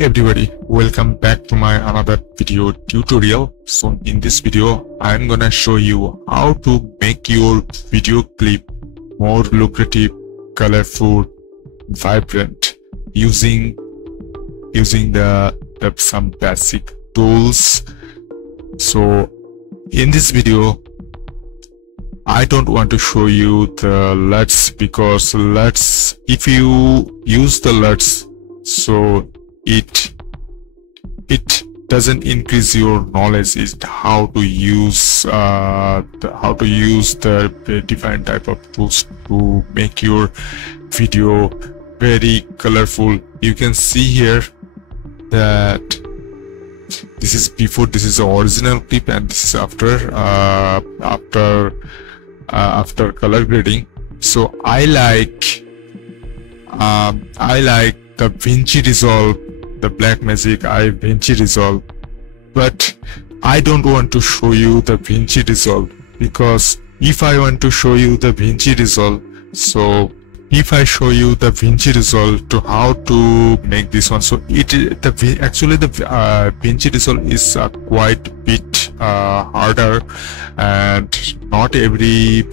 everybody, welcome back to my another video tutorial. So in this video I'm gonna show you how to make your video clip more lucrative, colorful, vibrant using some basic tools. So in this video I don't want to show you the LUTs, because LUTs, if you use the LUTs, so it doesn't increase your knowledge is how to use the different type of tools to make your video very colorful. You can see here that this is before, this is the original clip, and this is after color grading. So I like the Vinci Resolve, the Blackmagic Vinci Resolve, but I don't want to show you the Vinci Resolve, because if I want to show you the Vinci Resolve, so if I show you the Vinci Resolve to how to make this one, so actually the Vinci Resolve is quite bit harder, and not every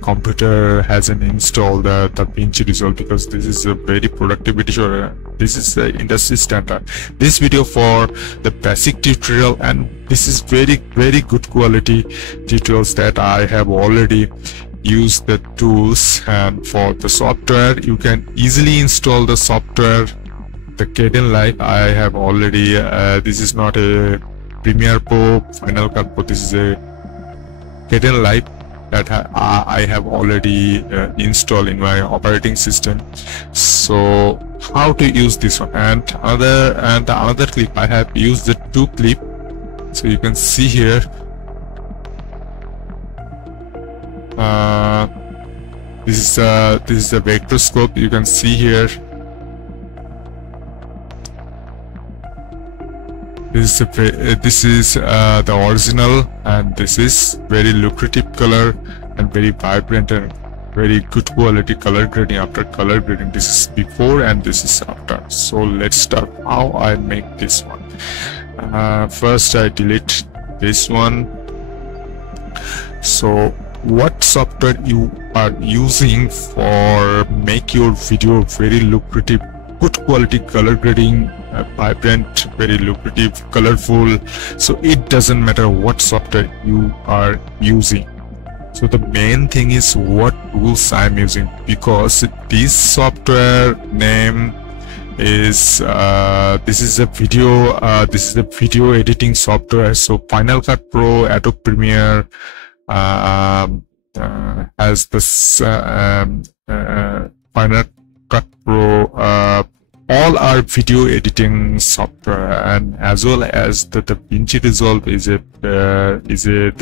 computer has an install the Vinci Resolve, because this is a very productivity show. This is the industry standard. This video for the basic tutorial, and this is very good quality tutorials that I have already use the tools. And for the software, you can easily install the software, the Kdenlive. I have already this is not a Premiere Pro, Final Cut Pro, this is a Kdenlive that I have already installed in my operating system. So how to use this one, and the another clip, I have used the two clip. So you can see here this is the vector scope. You can see here this is the original, and this is very lucrative color and very vibrant and very good quality color grading. After color grading, this is before and this is after. So let's start how I make this one. First I delete this one. So what software you are using for make your video very lucrative, good quality color grading, vibrant, very lucrative, colorful? So it doesn't matter what software you are using. So the main thing is what tools I'm using, because this software name is this is a video editing software. So Final Cut Pro, Adobe Premiere has this Final Cut Pro, all are video editing software, and as well as the Vinci Resolve is the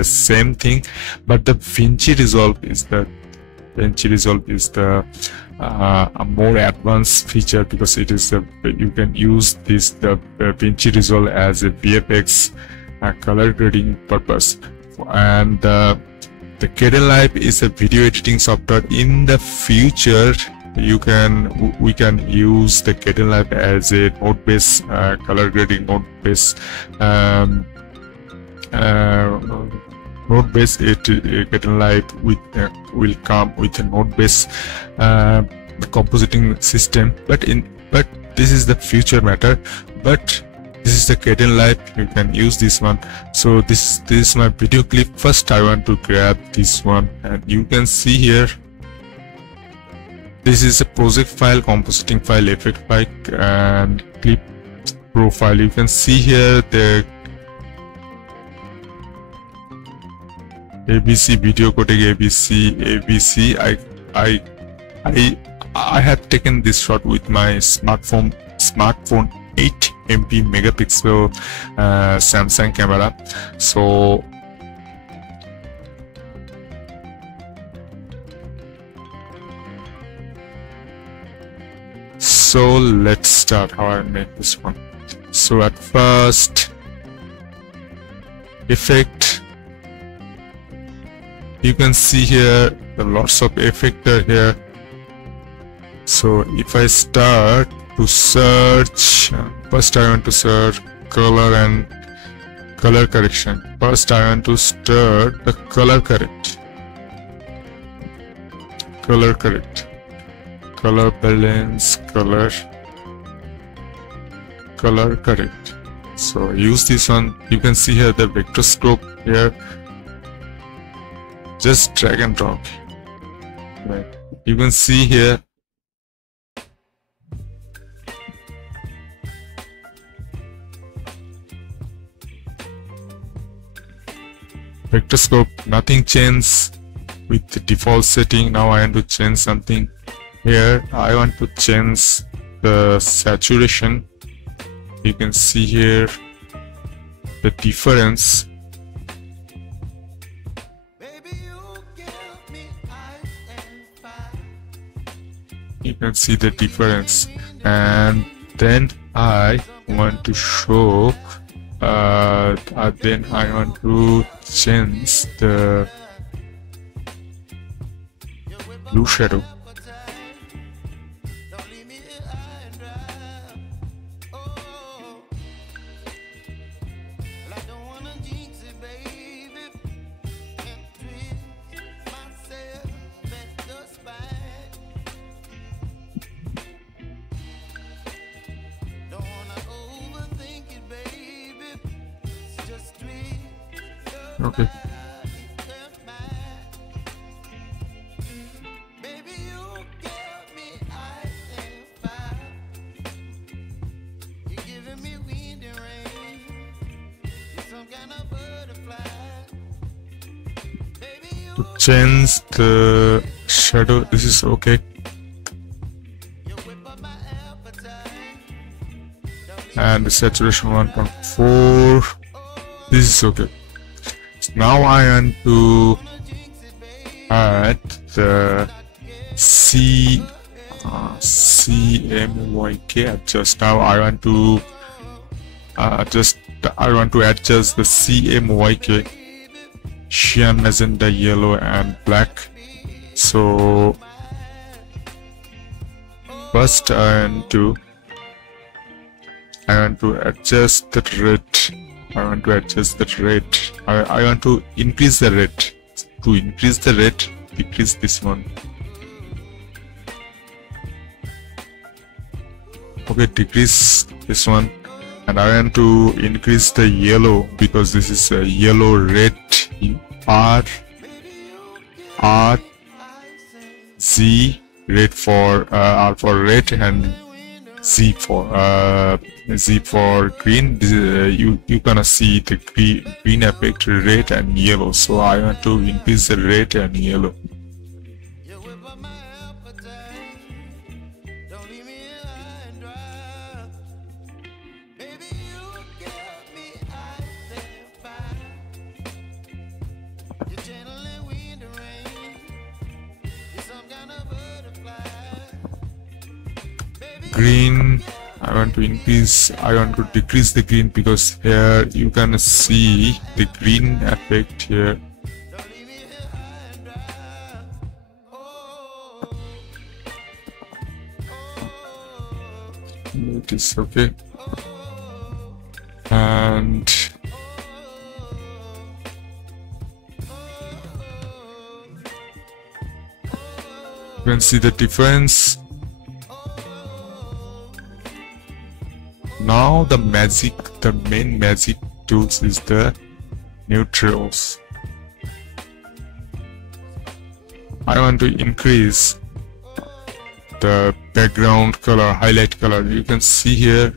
same thing, but the Vinci Resolve is the a more advanced feature, because it is you can use the Vinci Resolve as a VFX color grading purpose. And the Kdenlive is a video editing software. In the future, we can use the Kdenlive as a node-based color grading, node-based Kdenlive will come with a node-based compositing system. But this is the future matter. But this is the Kdenlive, you can use this one. So this is my video clip. First I want to grab this one, and you can see here this is a project file, compositing file, effect file, and clip profile. You can see here the ABC video codec, ABC. I had taken this shot with my smartphone 8 MP megapixel Samsung camera. So let's start how I make this one. So at first, effect, you can see here the lots of effect are here. So if I start to search. First I want to search color and color correction. First I want to start the color correct. Color correct. Color balance, color correct. So use this one. You can see here the vector scope here. Just drag and drop. Right. You can see here vector scope, nothing changed with the default setting. Now I want to change something here. I want to change the saturation. You can see here the difference. You can see the difference, and then I want to show then I want to change the blue shadow. Okay. To change the shadow, this is okay. And the saturation 1.4, this is okay. Now I want to add the CMYK adjust. Now I want to adjust the CMYK, cyan, magenta, yellow and black. So first I want to adjust the red. I want to adjust the red. I want to increase the red. To increase the red, decrease this one. Okay, decrease this one. And I want to increase the yellow because this is a yellow red. R Z red for R for red and Z for green. You gonna see the green effect, red and yellow. So I want to increase the red and yellow. Green, I want to decrease the green because here you can see the green effect here. It is okay. And you can see the difference. Now the main magic tools is the neutrals. I want to increase the background color, highlight color. You can see here,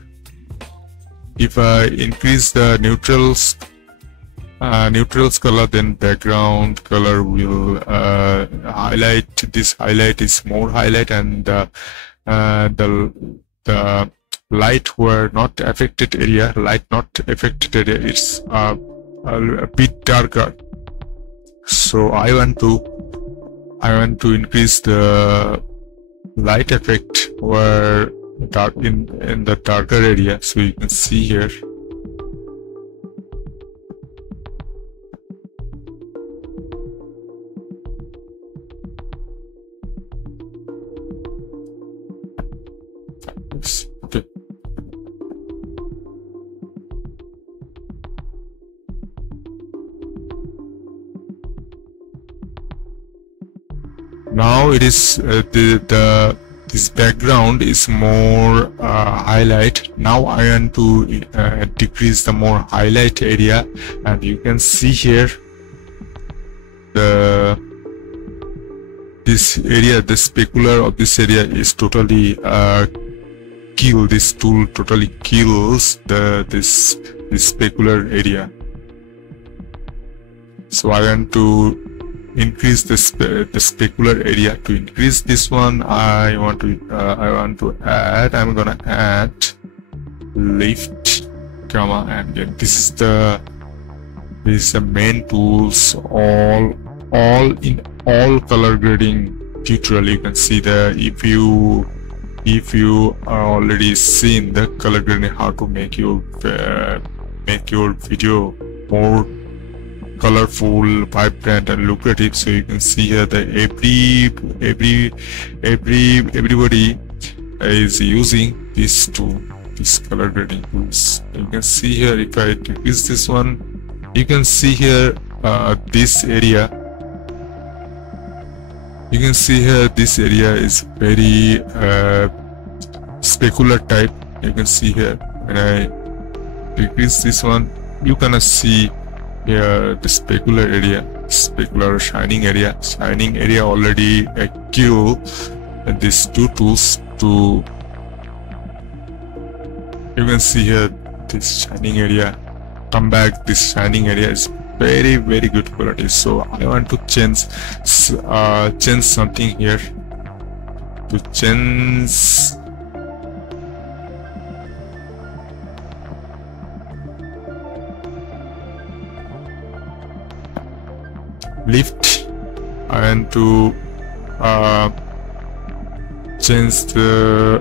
if I increase the neutrals color, then background color will highlight. This highlight is more highlight, and the light were not affected area, is a bit darker. So I want to increase the light effect were dark in the darker area. So you can see here. Oops. Now it is this background is more highlight. Now I want to decrease the more highlight area, and you can see here this area, the specular of this area is totally this tool totally kills this specular area. So I want to increase the specular area. To increase this one, I want to add. I'm gonna add lift, comma, and then this is the main tools. All color grading tutorial. You can see the if you are already seen the color grading, how to make your video more colorful, vibrant, and lucrative. So you can see here that everybody is using this tool, this color grading tools. You can see here, if I decrease this one, you can see here this area. You can see here this area is very specular type. You can see here when I decrease this one, you can see here the specular area, specular shining area already kill these two tools. To you can see here this shining area, come back. This shining area is very good quality. So I want to change something here. To change lift, I want to change the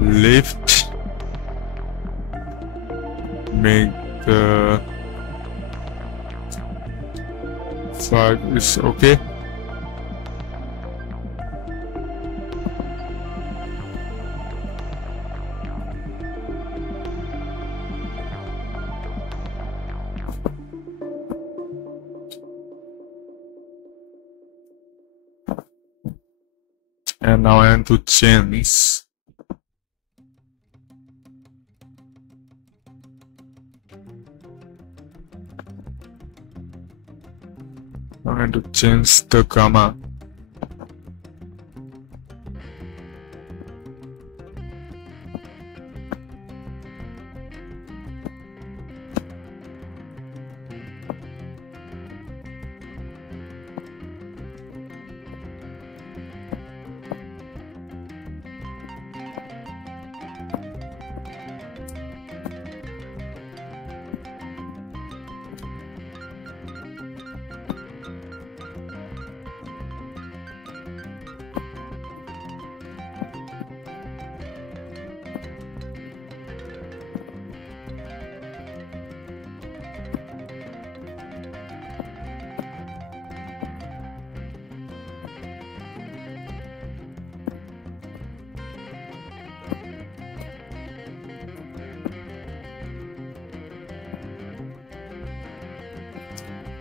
lift, make the 5 is okay. And now I want to change the comma.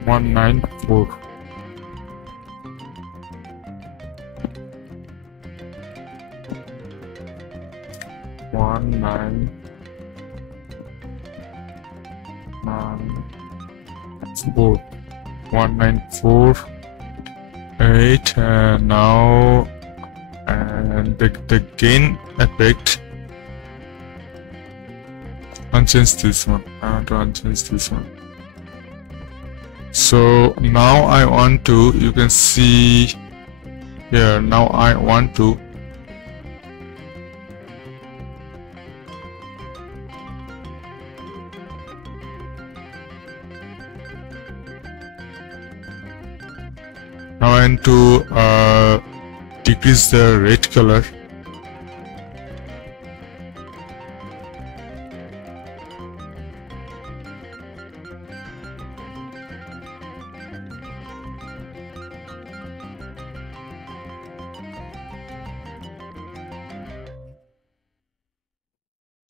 One nine four. One nine 1948, and now and the gain effect, unchange this one. I want to unchange this one. So now I want to, you can see here, now I want to decrease the red color.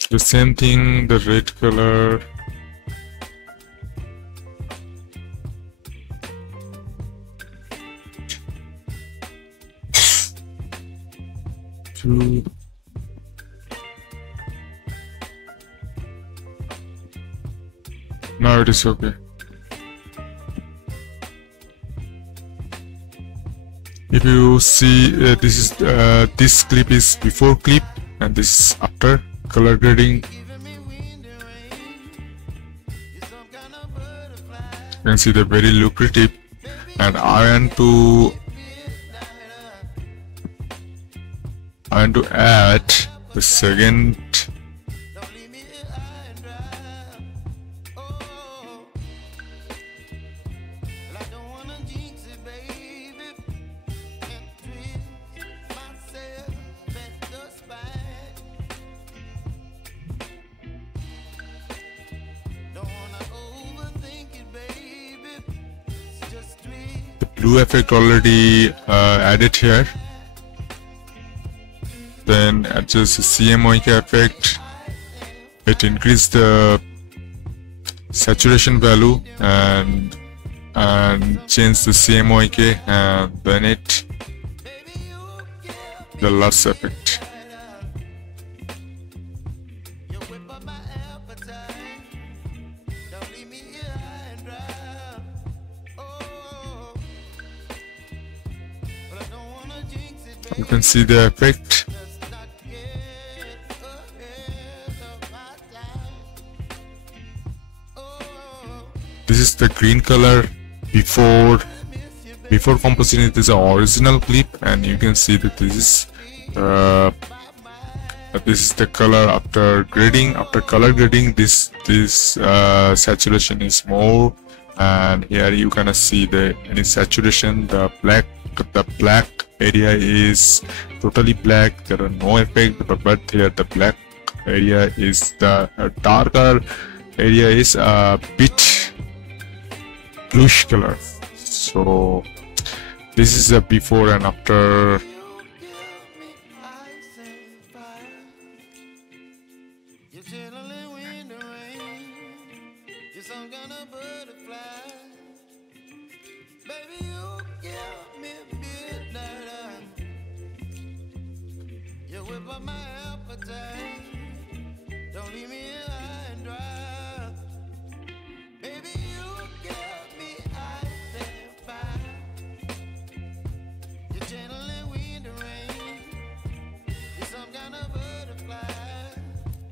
The same thing, the red color. to now it is okay. If you see, this clip is before clip and this is after color grading. You can see they're very lucrative, and I want to add the second blue effect already added here. Then adjust the CMYK effect. It increased the saturation value and change the CMYK, and then it the last effect. You can see the effect. This is the green color before compositing. It is an original clip, and you can see that this is the color after grading. After color grading, this saturation is more, and here you can see any saturation. The black area is totally black. There are no effect, but here the black area is the darker area is a bit bluish color. So this is the before and after.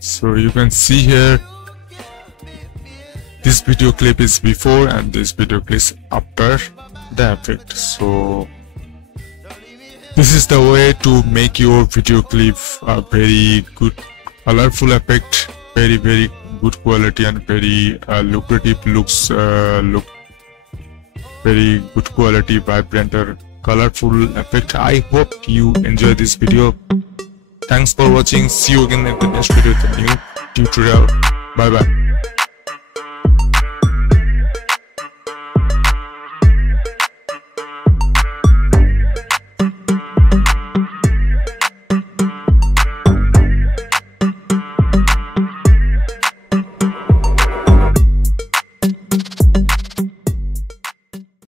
So you can see here, this video clip is before and this video clip is after the effect. So this is the way to make your video clip a very good colorful effect, very good quality and very lucrative looks, look very good quality, vibrant or colorful effect. I hope you enjoy this video. Thanks for watching. See you again in the next video with a new tutorial. Bye bye.